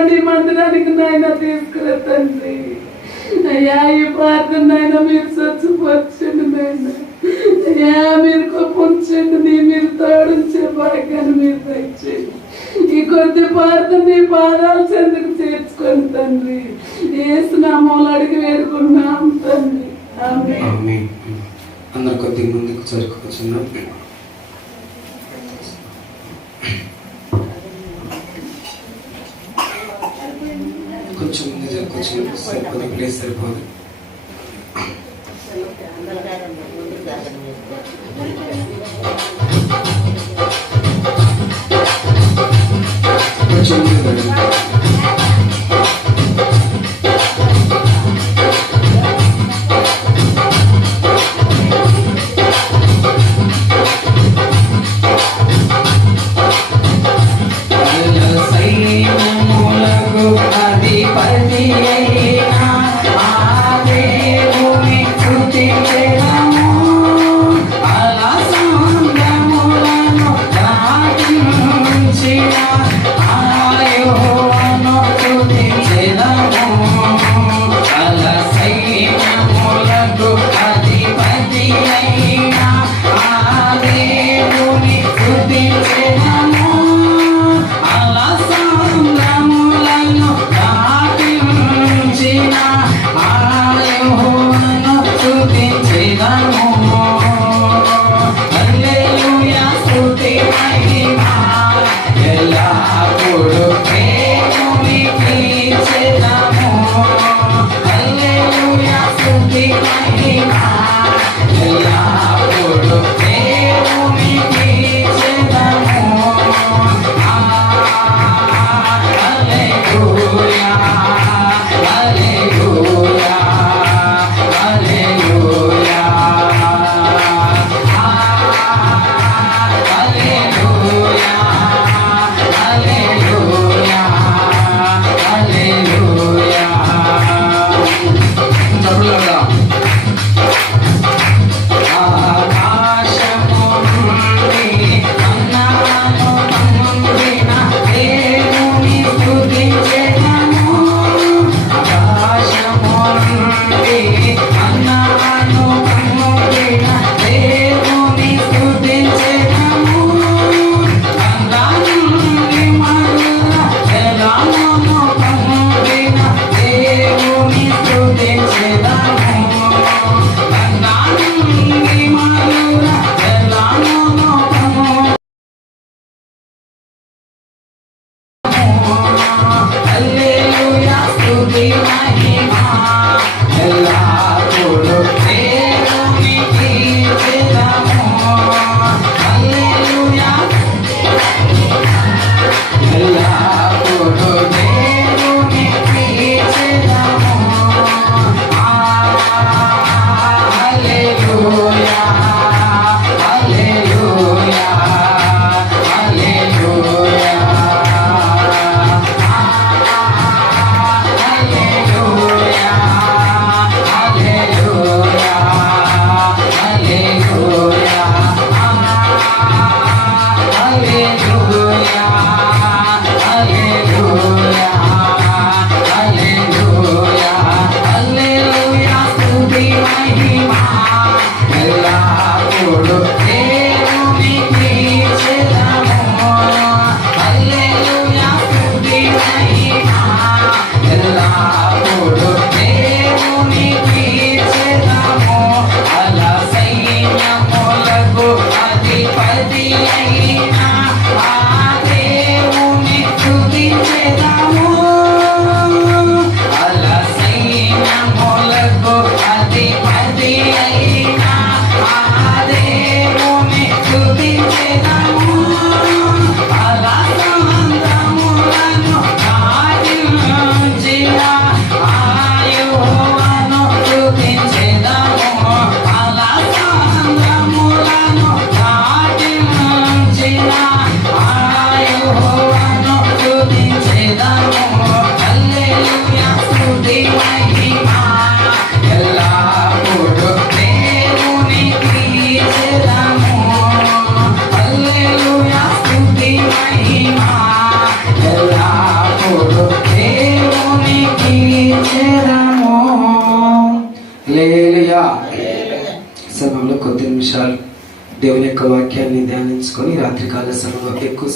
ఇలాంటి మందిరానికి నాయన తీసుకురండి అయ్యా ఈ ప్రార్థన నాయన మీరు చచ్చిపోర్చండి నాయన. అయ్యా మీరు కొప్పుంచండి మీరు తోడించే భాగ్యాన్ని మీరు తెచ్చండి ఈ కొద్ది ప్రార్థన నీ పాదాలు చెందుకు చేర్చుకొని తండ్రి. ఏసునామాలు అడిగి వేడుకున్నాం తండ్రి. అందరు కొద్ది ముందుకు చేరుకోవచ్చు contigo, sempre quando eu queria.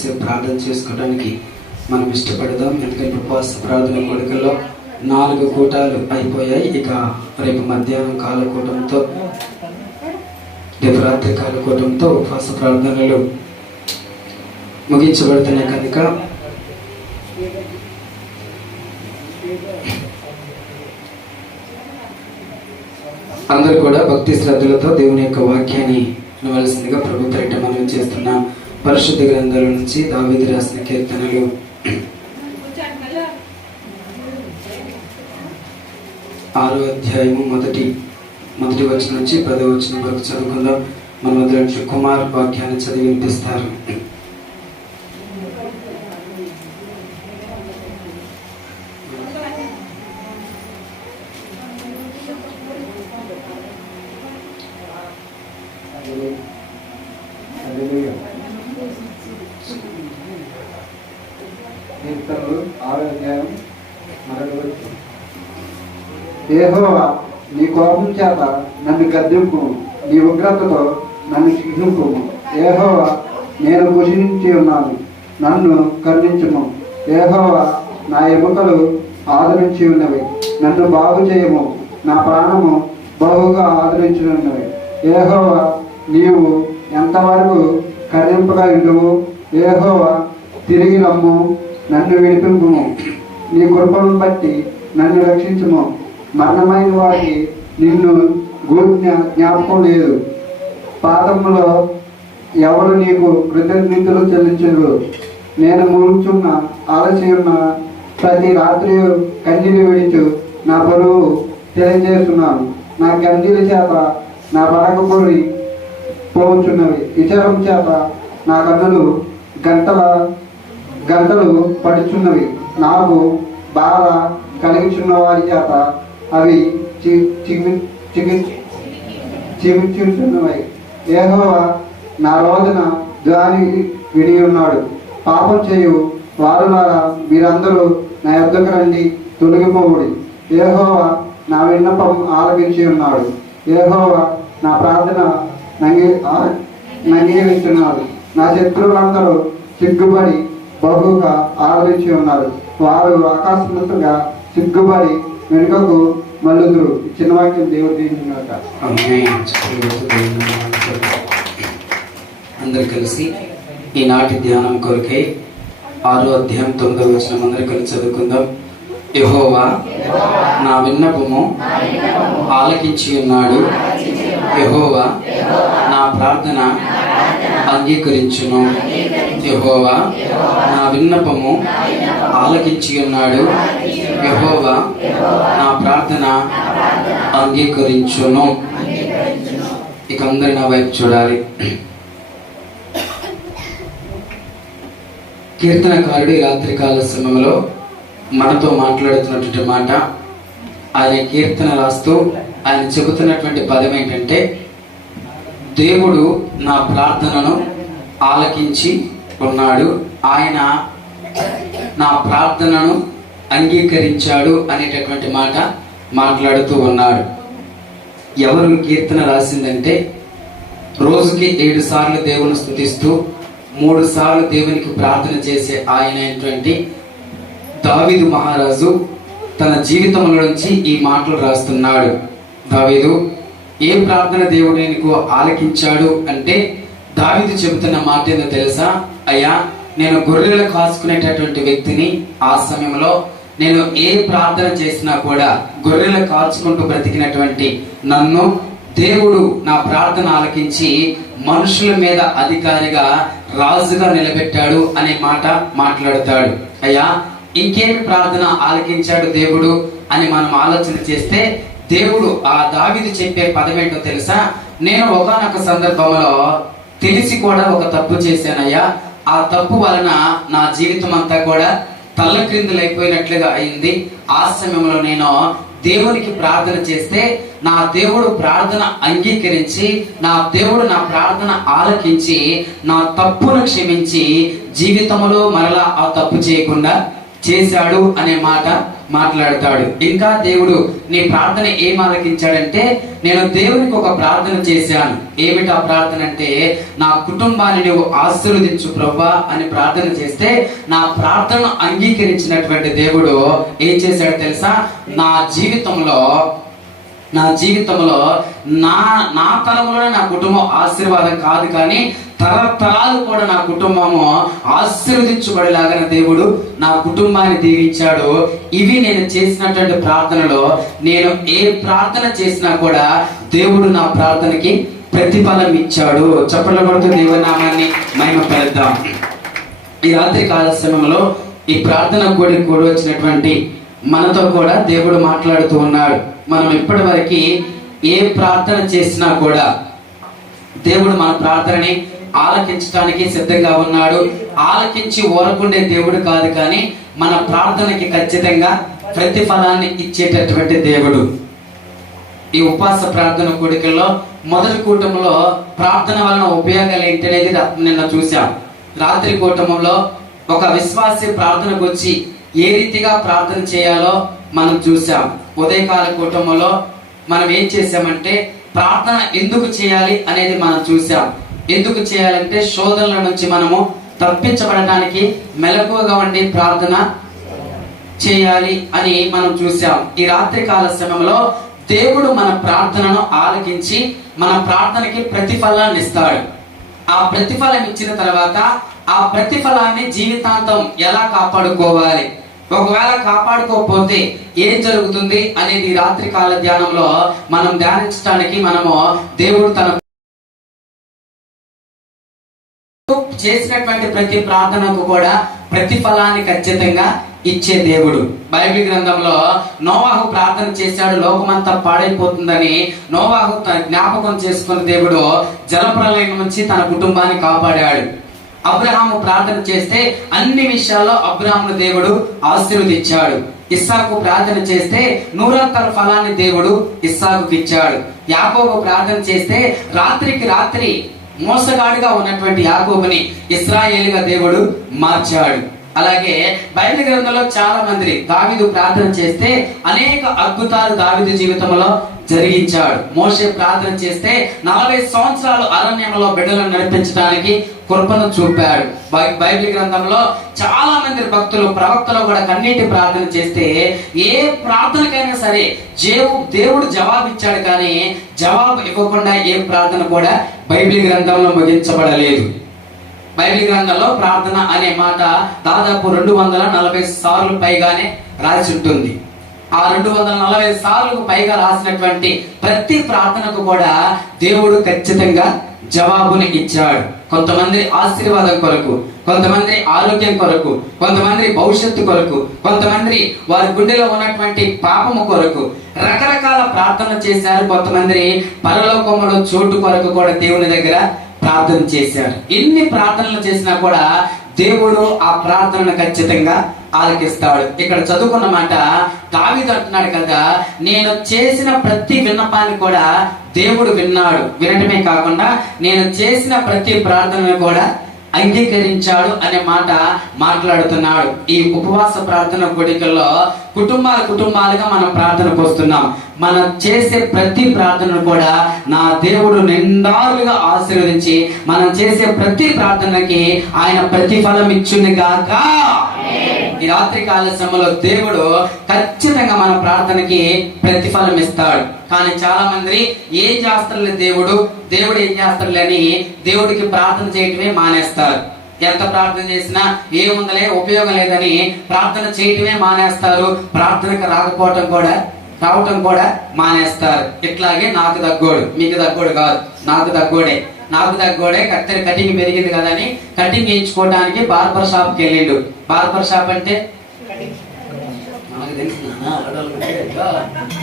సమయంలో ప్రార్థన చేసుకోవడానికి మనం ఇష్టపడదాం. ఎందుకంటే ఉపవాస ప్రార్థన కొడుకల్లో నాలుగు కూటాలు అయిపోయాయి. ఇక రేపు మధ్యాహ్నం కాలకూటంతో రేపు రాత్రి కాలకూటంతో ఉపవాస ప్రార్థనలు ముగించబడుతున్నాయి కనుక అందరూ కూడా భక్తి శ్రద్ధలతో దేవుని యొక్క వాక్యాన్ని వినవలసిందిగా ప్రభు పేరిట మనం చేస్తున్నాం. పరిశుద్ధ గ్రంథాల నుంచి దావిది రాసిన కీర్తనలు. ఆరో అధ్యాయము మొదటి మొదటి వచ్చిన నుంచి పదో వచ్చిన వరకు చదువుకుందాం. మన మధ్య కుమార్ వాక్యాన్ని చదివి వినిపిస్తారు కీర్తనలు ఆరో అధ్యాయం మొదటి వచనం. ఏహోవా నీ కోపం చేత నన్ను గద్దెంపు నీ ఉగ్రతతో నన్ను శిక్షింపు ఏహోవా నేను భుజించి ఉన్నాను నన్ను కరుణించుము ఏహోవా నా ఎముకలు ఆదరించి ఉన్నవి నన్ను బాగు చేయము. నా ప్రాణము బహుగా ఆదరించున్నవి ఏహోవా నీవు ఎంతవరకు కరుణింపగా ఉండవు? ఏహోవా తిరిగి రమ్ము నన్ను విడిపింపుము. నీ కృపను బట్టి నన్ను రక్షించుము. మరణమైన వారికి నిన్ను గూర్చిన జ్ఞాపకం లేదు. పాదములో ఎవరు నీకు కృతజ్ఞతలు చెల్లించరు? నేను మూర్చున్న ఆలస్యమున్న ప్రతి రాత్రి కందిని విడిచు నా బరువు తెలియజేస్తున్నాను. నా కందిల చేత నా పడక పొడి పోవచ్చున్నవి విచారం చేత నా కన్నులు గంటల గంటలు పడుచున్నవి. నాకు బాధ కలిగించున్న వారి చేత అవి చి- ఏహోవా నా రోజున ధ్వని విని ఉన్నాడు. పాపం చేయు వారులారా మీరందరూ నా యొద్దకు రండి తొలగిపోవుడి. ఏహోవా నా విన్నపం ఆలపించి ఉన్నాడు. ఏహోవా నా ప్రార్థన నంగి ఆ- నా శత్రువులందరూ సిగ్గుపడి బహుగా ఆలపించి ఉన్నారు. వారు ఆకస్మికంగా సిగ్గుపడి వెనుకకు మల్లుదురు చిన్న వాక్యం దేవుడు దీనిగాక అందరు కలిసి ఈనాటి ధ్యానం కొరకై ఆరో అధ్యాయం తొమ్మిదవ వచనం అందరు కలిసి చదువుకుందాం. యహోవా నా విన్నపము ఆలకించి ఉన్నాడు. యహోవా నా ప్రార్థన అంగీకరించును. యహోవా నా విన్నపము ఆలకించి ఉన్నాడు. యహోవా నా ప్రార్థన అంగీకరించును. ఇక అందరి నా వైపు చూడాలి. కీర్తనకారుడు రాత్రికాల సమయంలో మనతో మాట్లాడుతున్నటువంటి మాట ఆయన కీర్తన రాస్తూ ఆయన చెబుతున్నటువంటి పదం ఏంటంటే దేవుడు నా ప్రార్థనను ఆలకించి ఉన్నాడు. ఆయన నా ప్రార్థనను అంగీకరించాడు అనేటటువంటి మాట మాట్లాడుతూ ఉన్నాడు. ఎవరు కీర్తన రాసిందంటే రోజుకి ఏడు సార్లు దేవుని స్థుతిస్తూ మూడు సార్లు దేవునికి ప్రార్థన చేసే ఆయన అయినటువంటి దావీదు మహారాజు తన జీవితంలో నుంచి ఈ మాటలు రాస్తున్నాడు. దావీదు ఏ ప్రార్థన దేవుడు నీకు ఆలకించాడు అంటే దావీదు చెబుతున్న మాట ఏందో తెలుసా? అయ్యా నేను గొర్రెలు కాసుకునేటటువంటి వ్యక్తిని ఆ సమయంలో నేను ఏ ప్రార్థన చేసినా కూడా గొర్రెలు కాల్చుకుంటూ బ్రతికినటువంటి నన్ను దేవుడు నా ప్రార్థన ఆలకించి మనుషుల మీద అధికారిగా రాజుగా నిలబెట్టాడు అనే మాట మాట్లాడతాడు. అయ్యా ఇంకేమి ప్రార్థన ఆలకించాడు దేవుడు అని మనం ఆలోచన చేస్తే దేవుడు ఆ దావిది చెప్పే పదం ఏంటో తెలుసా? నేను ఒకనొక సందర్భంలో తెలిసి కూడా ఒక తప్పు చేశానయ్యా. ఆ తప్పు వలన నా జీవితం అంతా కూడా తల్ల క్రిందులైపోయినట్లుగా అయింది. ఆ సమయంలో నేను దేవునికి ప్రార్థన చేస్తే నా దేవుడు ప్రార్థన అంగీకరించి నా దేవుడు నా ప్రార్థన ఆలకించి నా తప్పును క్షమించి జీవితంలో మరలా ఆ తప్పు చేయకుండా చేశాడు అనే మాట మాట్లాడతాడు. ఇంకా దేవుడు నీ ప్రార్థన ఏం ఆలకించాడంటే నేను దేవునికి ఒక ప్రార్థన చేశాను. ఏమిటి ఆ ప్రార్థన అంటే నా కుటుంబాన్ని నువ్వు ఆశీర్వదించు ప్రభా అని ప్రార్థన చేస్తే నా ప్రార్థన అంగీకరించినటువంటి దేవుడు ఏం చేశాడు తెలుసా? నా జీవితంలో నా జీవితంలో నా నా తరంలోనే నా కుటుంబం ఆశీర్వాదం కాదు కానీ తరతరాలు కూడా నా కుటుంబము ఆశీర్వదించబడేలాగా దేవుడు నా కుటుంబాన్ని దీవించాడు. ఇవి నేను చేసినటువంటి ప్రార్థనలో నేను ఏ ప్రార్థన చేసినా కూడా దేవుడు నా ప్రార్థనకి ప్రతిఫలం ఇచ్చాడు. చప్పట్ల కొడుతూ దేవనామాన్ని మహిమ పెడదాం ఈ రాత్రి కాల సమయంలో ఈ ప్రార్థన కూడి కూడి వచ్చినటువంటి మనతో కూడా దేవుడు మాట్లాడుతూ ఉన్నాడు. మనం ఇప్పటి వరకు ఏ ప్రార్థన చేసినా కూడా దేవుడు మన ప్రార్థనని ఆలకించడానికి సిద్ధంగా ఉన్నాడు. ఆలకించి ఓరకుండే దేవుడు కాదు కానీ మన ప్రార్థనకి ఖచ్చితంగా ప్రతిఫలాన్ని ఇచ్చేటటువంటి దేవుడు. ఈ ఉపవాస ప్రార్థన కోడికల్లో మొదటి కూటంలో ప్రార్థన వలన ఉపయోగాలు ఏంటి అనేది నిన్న చూసాం రాత్రి కూటంలో ఒక విశ్వాసి ప్రార్థనకు వచ్చి ఏ రీతిగా ప్రార్థన చేయాలో మనం చూసాం ఉదయకాల కూటంలో మనం ఏం చేసామంటే ప్రార్థన ఎందుకు చేయాలి అనేది మనం చూసాం ఎందుకు చేయాలంటే శోధనల నుంచి మనము తప్పించబడటానికి మెలకువగా ఉండి ప్రార్థన చేయాలి అని మనం చూసాం ఈ రాత్రి కాల సమయంలో దేవుడు మన ప్రార్థనను ఆలకించి మన ప్రార్థనకి ప్రతిఫలాన్ని ఇస్తాడు. ఆ ప్రతిఫలం ఇచ్చిన తర్వాత ఆ ప్రతిఫలాన్ని జీవితాంతం ఎలా కాపాడుకోవాలి? ఒకవేళ కాపాడుకోకపోతే ఏం జరుగుతుంది అనేది రాత్రి కాల ధ్యానంలో మనం ధ్యానించడానికి మనము దేవుడు తన చేసినటువంటి ప్రతి ప్రార్థనకు కూడా ప్రతిఫలాన్ని ఖచ్చితంగా ఇచ్చే దేవుడు. బైబిల్ గ్రంథంలో నోవాహు ప్రార్థన చేశాడు లోకమంతా పాడైపోతుందని నోవాహు తన జ్ఞాపకం చేసుకున్న దేవుడు జలప్రలయం నుంచి తన కుటుంబాన్ని కాపాడాడు. అబ్రహాము ప్రార్థన చేస్తే అన్ని విషయాల్లో అబ్రహామును దేవుడు ఆశీర్వదించాడు. ఇస్సాకు ప్రార్థన చేస్తే నూరంతర ఫలాన్ని దేవుడు ఇస్సాకు ఇచ్చాడు యాకోబు ప్రార్థన చేస్తే రాత్రికి రాత్రి మోసగాడిగా ఉన్నటువంటి యాకోబుని ఇస్రాయేలుగా దేవుడు మార్చాడు. అలాగే బైబిల్ గ్రంథంలో చాలా మంది దావిదు ప్రార్థన చేస్తే అనేక అద్భుతాలు దావిదు జీవితంలో జరిగించాడు. మోసే ప్రార్థన చేస్తే నలభై సంవత్సరాలు అరణ్యంలో బిడ్డలను నడిపించడానికి కృపను చూపాడు. బై- బైబిల్ గ్రంథంలో చాలా మంది భక్తులు ప్రవక్తలు కూడా కన్నీటి ప్రార్థన చేస్తే ఏ ప్రార్థనకైనా సరే జేవు దేవుడు జవాబు ఇచ్చాడు కానీ జవాబు ఇవ్వకుండా ఏ ప్రార్థన కూడా బైబిల్ గ్రంథంలో ముగించబడలేదు. బైబిల్ గ్రంథంలో ప్రార్థన అనే మాట దాదాపు రెండు వందల నలభై సార్లు పైగానే రాసి ఉంటుంది ఆ రెండు వందల నలభై సార్లకు పైగా రాసినటువంటి ప్రతి ప్రార్థనకు కూడా దేవుడు ఖచ్చితంగా జవాబుని ఇచ్చాడు. కొంతమంది ఆశీర్వాదం కొరకు కొంతమంది ఆరోగ్యం కొరకు కొంతమంది భవిష్యత్తు కొరకు కొంతమంది వారి గుండెలో ఉన్నటువంటి పాపము కొరకు రకరకాల ప్రార్థన చేశారు. కొంతమంది పరలోకములో చోటు కొరకు కూడా దేవుని దగ్గర ప్రార్థన చేశారు ఎన్ని ప్రార్థనలు చేసినా కూడా దేవుడు ఆ ప్రార్థనను ఖచ్చితంగా ఆలకిస్తాడు. ఇక్కడ చదువుకున్న మాట దావిదు అంటున్నాడు కదా నేను చేసిన ప్రతి విన్నపాన్ని కూడా దేవుడు విన్నాడు. వినటమే కాకుండా నేను చేసిన ప్రతి ప్రార్థనను కూడా అంగీకరించాడు అనే మాట మాట్లాడుతున్నాడు. ఈ ఉపవాస ప్రార్థన కోడికల్లో కుటుంబాల కుటుంబాలుగా మనం ప్రార్థనకు వస్తున్నాం. మనం చేసే ప్రతి ప్రార్థనను కూడా నా దేవుడు నిండాలుగా ఆశీర్వదించి మనం చేసే ప్రతి ప్రార్థనకి ఆయన ప్రతిఫలం ఇచ్చును గాక ఈ రాత్రి కాల సమయంలో దేవుడు ఖచ్చితంగా మన ప్రార్థనకి ప్రతిఫలం ఇస్తాడు. కానీ చాలా మంది ఏం చేస్తారులే దేవుడు? దేవుడు ఏం చేస్తారులే అని దేవుడికి ప్రార్థన చేయటమే మానేస్తారు. ఎంత ప్రార్థన చేసినా ఏముందలే ఉపయోగం లేదని ప్రార్థన చేయటమే మానేస్తారు. ప్రార్థనకు రాకపోవటం కూడా రావటం కూడా మానేస్తారు. ఇట్లాగే నాకు తగ్గోడు మీకు తగ్గోడు కాదు నాకు తగ్గోడే. నాకు తగ్గోడే కత్తెర కటింగ్ పెరిగింది కదని కటింగ్ వేయించుకోవడానికి బార్బర్ షాప్కి వెళ్ళిండు. బార్బర్ షాప్ అంటే?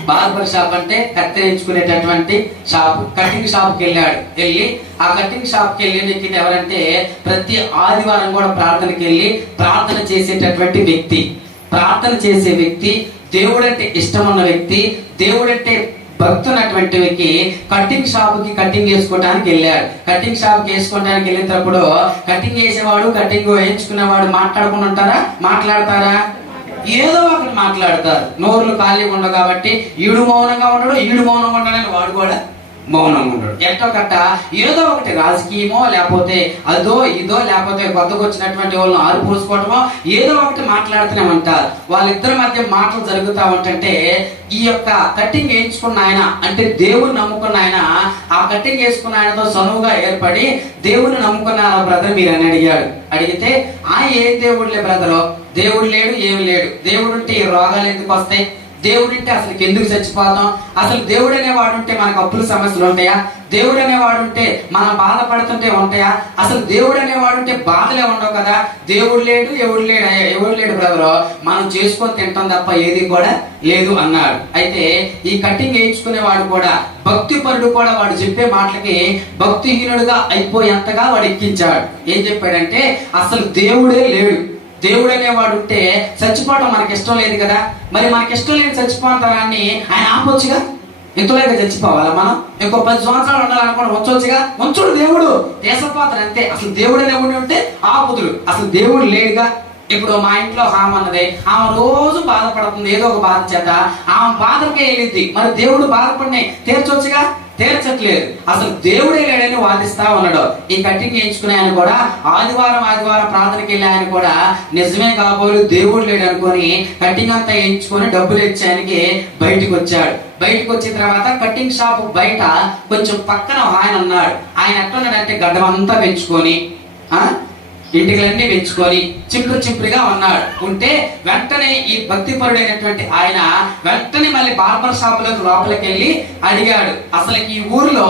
బార్బర్ షాప్ అంటే కత్తిరించుకునేటటువంటి షాప్. కటింగ్ షాప్కి వెళ్ళాడు. వెళ్ళి ఆ కటింగ్ షాప్కి వ్యక్తి ఎవరంటే ప్రతి ఆదివారం కూడా ప్రార్థనకి వెళ్ళి ప్రార్థన చేసేటటువంటి వ్యక్తి. ప్రార్థన చేసే వ్యక్తి దేవుడంటే ఇష్టం ఉన్న వ్యక్తి దేవుడంటే భక్తున్నటువంటి వ్యక్తి కటింగ్ షాప్కి కటింగ్ చేసుకోవడానికి వెళ్ళాడు. కటింగ్ షాప్కి వేసుకోవడానికి వెళ్ళేటప్పుడు కటింగ్ చేసేవాడు కటింగ్ వేయించుకునేవాడు మాట్లాడుకుని ఉంటారా? మాట్లాడతారా? ఏదో ఒకటి మాట్లాడతారు. నోరులు ఖాళీగా ఉండవు కాబట్టి ఈడు మౌనంగా ఉండడు ఈడు మౌనంగా ఉండడని వాడు కూడా మౌనంగా ఉండడు ఎట్టో కట్ట ఏదో ఒకటి రాజకీయమో లేకపోతే అదో ఇదో లేకపోతే కొత్తగా వచ్చినటువంటి వాళ్ళని ఆరు ఏదో ఒకటి మాట్లాడుతూనే ఉంటారు. వాళ్ళిద్దరి మధ్య మాటలు జరుగుతూ ఉంటే ఈ యొక్క కటింగ్ వేయించుకున్న ఆయన అంటే దేవుని నమ్ముకున్న ఆయన ఆ కటింగ్ వేసుకున్న ఆయనతో సనువుగా ఏర్పడి దేవుని నమ్ముకున్న బ్రదర్ మీరు అని అడిగాడు. అడిగితే ఆ ఏ దేవుడులే బ్రదరు? దేవుడు లేడు ఏమి లేడు. దేవుడు ఉంటే ఈ రోగాలు ఎందుకు వస్తాయి? దేవుడు ఉంటే అసలు ఎందుకు చచ్చిపోతాం? అసలు దేవుడు అనేవాడు ఉంటే మనకు అప్పుల సమస్యలు ఉంటాయా? దేవుడు అనేవాడు ఉంటే మనం బాధపడుతుంటే ఉంటాయా? అసలు దేవుడు అనేవాడు ఉంటే బాధలే ఉండవు కదా? దేవుడు లేడు ఎవడు లేడు ఎవడు లేడు బ్రదరు? మనం చేసుకొని తింటాం తప్ప ఏది కూడా లేదు అన్నాడు. అయితే ఈ కటింగ్ వేయించుకునే వాడు కూడా భక్తి పరుడు కూడా వాడు చెప్పే మాటలకి భక్తిహీనుడుగా అయిపోయేంతగా వాడు ఎక్కించాడు. ఏం చెప్పాడంటే అసలు దేవుడే లేడు. దేవుడు అనేవాడు ఉంటే చచ్చిపోవడం మనకి ఇష్టం లేదు కదా. మరి మనకి ఇష్టం లేని చచ్చిపోతారాన్ని ఆయన ఆపొచ్చుగా? ఇంతలోగా చచ్చిపోవాలా మనం? ఇంకో పది సంవత్సరాలు ఉండాలనుకోండి ఉంచొచ్చుగా? ఉంచుడు దేవుడు. దేశపాత్ర అంతే అసలు దేవుడు అనేవాడు ఉంటే ఆపుదుడు. అసలు దేవుడు లేడుగా? ఇప్పుడు మా ఇంట్లో ఆమె అన్నది ఆమె రోజు బాధపడుతుంది. ఏదో ఒక బాధ చేత. ఆమె బాధకే వెళ్ళింది మరి దేవుడు బాధపడినాయి. తీర్చొచ్చుగా? తీర్చట్లేదు అసలు దేవుడే లేడని వాదిస్తా ఉన్నాడు. ఈ కటింగ్ చేయించుకునే ఆయన కూడా ఆదివారం ఆదివారం ప్రార్థనకి వెళ్ళే ఆయన కూడా నిజమే కాబోలు దేవుడు లేడు అనుకొని కటింగ్ అంతా వేయించుకొని డబ్బులు ఇచ్చానికి ఆయనకి బయటికి వచ్చాడు. బయటకు వచ్చిన తర్వాత కటింగ్ షాప్ బయట కొంచెం పక్కన ఆయన ఉన్నాడు. ఆయన ఎట్లున్నాడంటే గడ్డం అంతా పెంచుకొని ఆ? ఇంటికలన్నీ పెంచుకొని చింపురు చింపురుగా ఉన్నాడు. ఉంటే వెంటనే ఈ భక్తిపరుడైనటువంటి ఆయన వెంటనే మళ్ళీ బార్బర్ షాప్లోకి లోపలికి వెళ్ళి అడిగాడు. అసలు ఈ ఊర్లో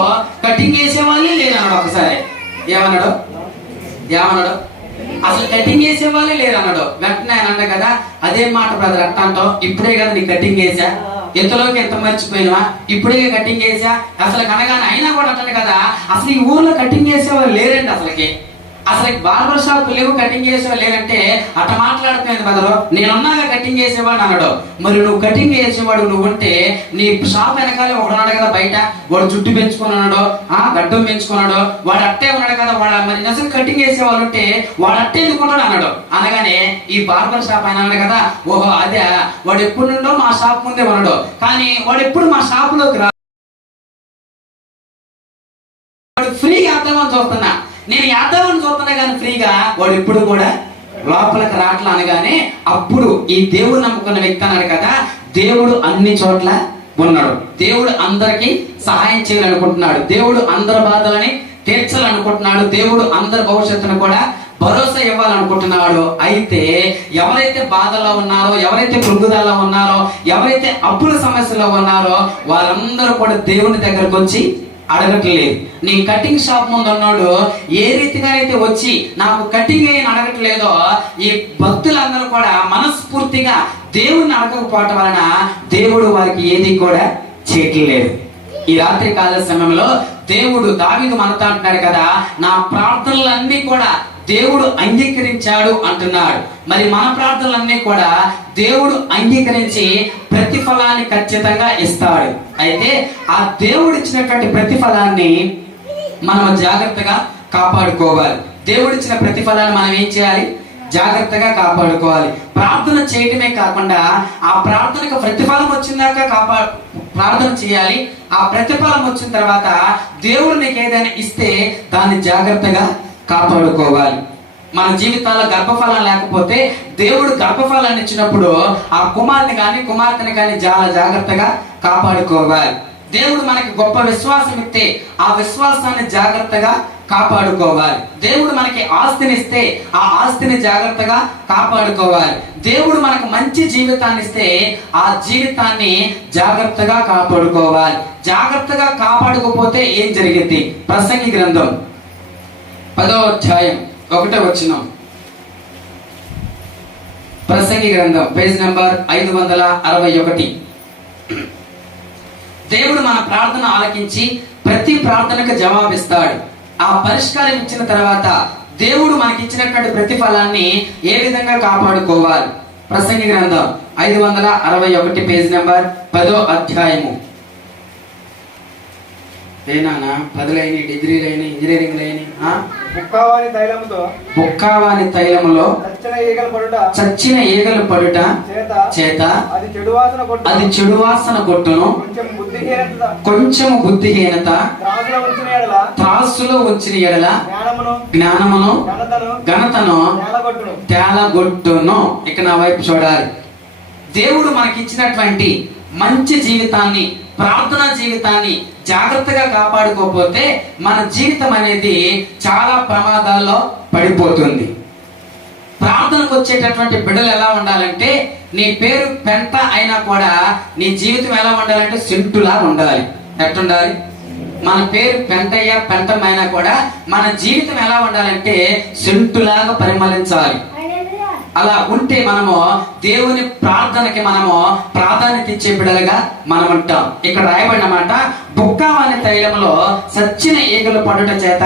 కటింగ్ వేసేవాళ్ళే లేదన్నాడు ఒకసారి. ఏమన్నాడు? ఏమన్నాడు? అసలు కటింగ్ వేసేవాళ్ళే లేదన్నాడు వెంటనే ఆయన అన్నాడు కదా అదే మాట బ్రదర్ అట్ట అంటావు ఇప్పుడే కదా నీ కటింగ్ వేసా ఎంతలోకి ఎంత మర్చిపోయినవా? ఇప్పుడే కటింగ్ వేసా అసలు కనగానే అయినా కూడా అంటాడు కదా అసలు ఈ ఊర్లో కటింగ్ వేసేవాళ్ళు లేరండి అసలుకి. అసలు బార్బర్ షాప్ లేవు కటింగ్ చేసేవా లేదంటే అట్ట మాట్లాడుతున్నది బదరు నేనున్నాగా కటింగ్ చేసేవాడు అన్నాడు. మరి నువ్వు కటింగ్ చేసేవాడు నువ్వు ఉంటే నీ షాప్ వెనకాలే ఒకడున్నాడు కదా బయట. వాడు జుట్టు పెంచుకున్నాడు ఆ గడ్డం పెంచుకున్నాడు. వాడు అట్టే ఉన్నాడు కదా వాడు. మరి నిజం కటింగ్ చేసేవాళ్ళు ఉంటే వాడు అట్టే ఎందుకుంటాడు అన్నాడు. అనగానే ఈ బార్బర్ షాప్ ఆయన అన్నాడు కదా ఓహో అదే వాడు ఎప్పుడు నుండో మా షాప్ ముందే ఉన్నాడు. కానీ వాడు ఎప్పుడు మా షాప్లోకి రా ఫ్రీగా అర్థమని చూస్తున్నా. నేను అర్థమని చూస్తున్నా కానీ ఫ్రీగా వాడు ఇప్పుడు కూడా లోపలికి రాట్లా అనగానే అప్పుడు ఈ దేవుడు నమ్ముకున్న వ్యక్తి అన్నాడు కదా దేవుడు అన్ని చోట్ల ఉన్నాడు. దేవుడు అందరికీ సహాయం చేయాలనుకుంటున్నాడు. దేవుడు అందరి బాధలని తీర్చాలనుకుంటున్నాడు. దేవుడు అందరి భవిష్యత్తును కూడా భరోసా ఇవ్వాలనుకుంటున్నాడు. అయితే ఎవరైతే బాధలో ఉన్నారో ఎవరైతే కృంగుదలలో ఉన్నారో ఎవరైతే అప్పుల సమస్యలో ఉన్నారో వారందరూ కూడా దేవుని దగ్గరకు వచ్చి అడగట్లేదు. నీ కటింగ్ షాప్ ముందు ఉన్నాడు. ఏ రీతిగా అయితే వచ్చి నాకు కటింగ్ అని అడగట్లేదో ఈ భక్తులందరూ కూడా మనస్ఫూర్తిగా దేవుణ్ణి అడగకపోవటం వలన దేవుడు వారికి ఏది కూడా చేయట్లేదు ఈ రాత్రి కాల సమయంలో దేవుడు దావిదు మనతో అంటున్నాడు కదా నా ప్రార్థనలన్నీ కూడా దేవుడు అంగీకరించాడు అంటున్నాడు. మరి మన ప్రార్థనలన్నీ కూడా దేవుడు అంగీకరించి ప్రతిఫలాన్ని ఖచ్చితంగా ఇస్తాడు. అయితే ఆ దేవుడు ఇచ్చినటువంటి ప్రతిఫలాన్ని మనం జాగ్రత్తగా కాపాడుకోవాలి. దేవుడు ఇచ్చిన ప్రతిఫలాన్ని మనం ఏం చేయాలి? జాగ్రత్తగా కాపాడుకోవాలి. ప్రార్థన చేయటమే కాకుండా ఆ ప్రార్థనకు ప్రతిఫలం వచ్చిందాక కాపా ప్రార్థన చేయాలి. ఆ ప్రతిఫలం వచ్చిన తర్వాత దేవుడు నీకు ఏదైనా ఇస్తే దాన్ని జాగ్రత్తగా కాపాడుకోవాలి. మన జీవితాల్లో గర్భఫలం లేకపోతే దేవుడు గర్భఫలాన్ని ఇచ్చినప్పుడు ఆ కుమార్తెని కానీ కుమార్తెని కానీ చాలా జాగ్రత్తగా కాపాడుకోవాలి. దేవుడు మనకి గొప్ప విశ్వాసం ఇస్తే ఆ విశ్వాసాన్ని జాగ్రత్తగా కాపాడుకోవాలి. దేవుడు మనకి ఆస్తిని ఇస్తే ఆ ఆస్తిని జాగ్రత్తగా కాపాడుకోవాలి. దేవుడు మనకు మంచి జీవితాన్ని ఇస్తే ఆ జీవితాన్ని జాగ్రత్తగా కాపాడుకోవాలి. జాగ్రత్తగా కాపాడుకోపోతే ఏం జరిగింది? ప్రసంగి గ్రంథం. పదో అధ్యాయం ఒకటే వచ్చిన ప్రసంగి గ్రంథం పేజ్ నెంబర్ ఐదు వందల అరవై ఒకటి. దేవుడు మన ప్రార్థన ఆలకించి ప్రతి ప్రార్థనకు జవాబిస్తాడు. ఆ పరిష్కారం ఇచ్చిన తర్వాత దేవుడు మనకిచ్చినటువంటి ప్రతిఫలాన్ని ఏ విధంగా కాపాడుకోవాలి? ప్రసంగి గ్రంథం ఐదు వందల అరవై ఒకటి పేజ్ నెంబర్ పదో అధ్యాయము. ఏనానా పదులైన డిగ్రీలైన ఇంజనీరింగ్ అయినాయి ముక్కావాని తైలముతో తైలములో చచ్చిన ఈగల పడుట చచ్చిన ఈగలు పడుట చేత చేత అది చెడు వాసన కొట్టు అది చెడు వాసన కొట్టును. కొంచెం బుద్ధిహీనత. త్రాసులో ఉంచిన ఎడల త్రాసులో ఉంచిన ఎడల జ్ఞానమును జ్ఞానమును ఘనతను ఘనతను తేలగొట్టును. ఇక నా వైపు చూడాలి. దేవుడు మనకిచ్చినటువంటి మంచి జీవితాన్ని ప్రార్థనా జీవితాన్ని జాగ్రత్తగా కాపాడుకోకపోతే మన జీవితం అనేది చాలా ప్రమాదాల్లో పడిపోతుంది. ప్రార్థనకు వచ్చేటటువంటి బిడ్డలు ఎలా ఉండాలంటే నీ పేరు పెంట అయినా కూడా నీ జీవితం ఎలా ఉండాలంటే సింటులా ఉండాలి. ఎట్టుండాలి? మన పేరు పెంటయ్య పెంటమైనా కూడా మన జీవితం ఎలా ఉండాలంటే సింటులాగా పరిమళించాలి. అలా ఉంటే మనము దేవుని ప్రార్థనకి మనము ప్రాధాన్యత ఇచ్చే బిడలుగా మనం ఉంటాం. ఇక్కడ రాయబడిన మాట బుక్కావాని తైలంలో సచ్చిన ఈగలు పడుట చేత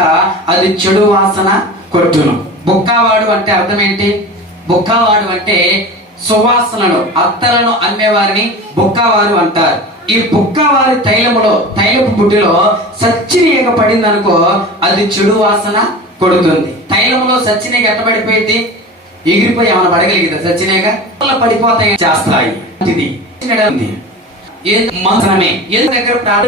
అది చెడు వాసన కొట్టును. బుక్కావాడు అంటే అర్థం ఏంటి? బుక్కావాడు అంటే సువాసనలు అత్తలను అమ్మేవారిని బుక్కావారు అంటారు. ఈ బుక్కవారి తైలములో తైలపు బుడ్డిలో సచ్చిన ఈగ పడింది అనుకో అది చెడు వాసన కొడుతుంది. తైలములో సచ్చిన ఈగ ఎట్టబడిపోయింది ఎగిరిపోయి ఏమైనా పడగలిగిందా సచ్చినేగా పడిపోతాయి చేస్తాయి. ఇది. మంత్రమే ఏ దగ్గర ప్రార్థన